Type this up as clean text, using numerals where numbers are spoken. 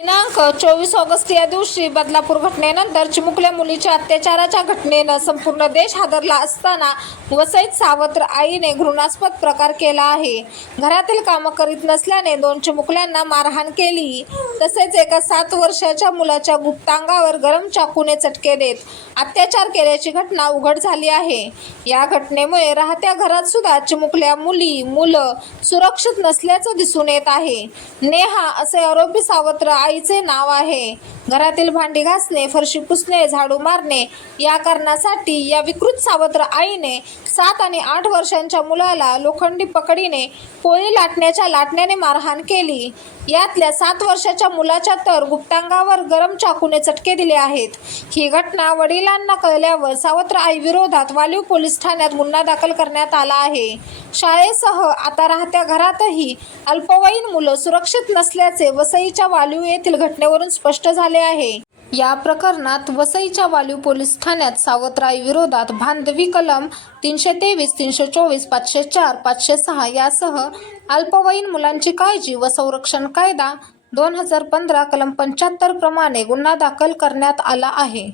दिनांक 24 ऑगस्ट या दिवशी बदलापूर घटनेनंतर चिमुकल्या मुलीच्या अत्याचाराच्या घटनेनं संपूर्ण देश हादरला असताना वसईत सावत्र आईने घृणास्पद प्रकार केला आहे. घरातील कामं करीत नसल्याने 2 चिमुकल्यांना मारहाण केली. तसेच एका 7 वर्षाच्या मुलाच्या गुप्तांगावर गरम चाकूने चटके देत अत्याचार केल्याची घटना उघड झाली आहे. या घटनेमुळे राहत्या घरात सुद्धा चिमुकल्या मुलं सुरक्षित नसल्याचं दिसून येत आहे. नेहा असे आरोपी सावत्र आईचे नाव आहे. घरातील भांडी घासणे, फरशी पुसणे, झाडू मारणे या कारणासाठी या विकृत सावत्र आईने 7 आणि 8 वर्षांच्या मुलाला लोखंडी पकडीने पोळी लाटण्याच्या लाटण्याने मारहाण केली. यातल्या 7 वर्षाच्या मुलाच्या तर गुप्तांगावर गरम चाकूने चटके दिले आहेत. ही घटना वडिलांना कळल्यावर सावत्र आई विरोधात वालीव पोलीस ठाण्यात गुन्हा दाखल करण्यात आला आहे. शाळेसह आता राहत्या घरातही अल्पवयीन मुलं सुरक्षित नसल्याचे वसईच्या वालीव येथील घटनेवरून स्पष्ट झाले आहे. या प्रकरणात वसईच्या वालीव पोलीस ठाण्यात सावत्र आई विरोधात भांडवी कलम 323, 324, 504, 506 यासह अल्पवयीन मुलांची काळजी व संरक्षण कायदा 2015 कलम 75 प्रमाणे गुन्हा दाखल करण्यात आला आहे.